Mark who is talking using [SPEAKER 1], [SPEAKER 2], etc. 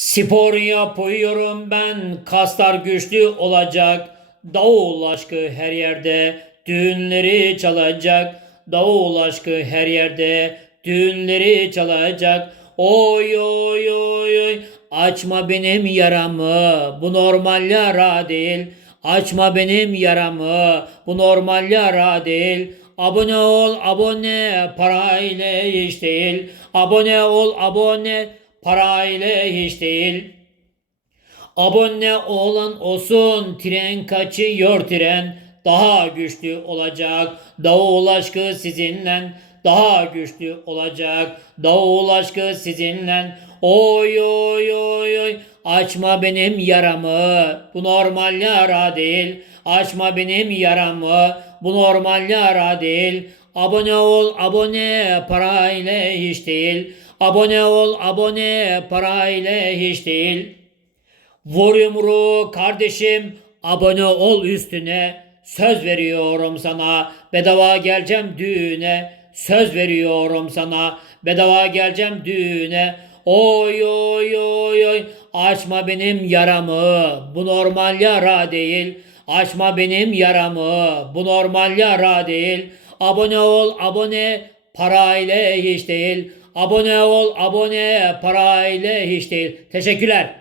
[SPEAKER 1] Spor yapıyorum ben, kaslar güçlü olacak. Davul aşkı her yerde, düğünleri çalacak. Davul aşkı her yerde, düğünleri çalacak. Oy oy oy oy, açma benim yaramı, bu normal yara değil. Açma benim yaramı, bu normal yara değil. Abone ol, abone, parayla hiç değil. Abone ol, abone, parayla hiç değil. Abone olan olsun, tren kaçıyor tren. Daha güçlü olacak, davul aşkı sizinle. Daha güçlü olacak, davul aşkı sizinle. Oy oy oy oy, açma benim yaramı, bu normal yara değil. Açma benim yaramı, bu normal yara değil. Abone ol, abone, parayla hiç değil. Abone ol, abone, parayla hiç değil. Vur yumruğu kardeşim, abone ol üstüne. Söz veriyorum sana, bedava geleceğim düğüne. Söz veriyorum sana, bedava geleceğim düğüne. Oy oy oy oy, açma benim yaramı, bu normal yara değil. Açma benim yaramı, bu normal yara değil. Abone ol, abone, parayla hiç değil. Abone ol, abone, parayla hiç değil. Teşekkürler.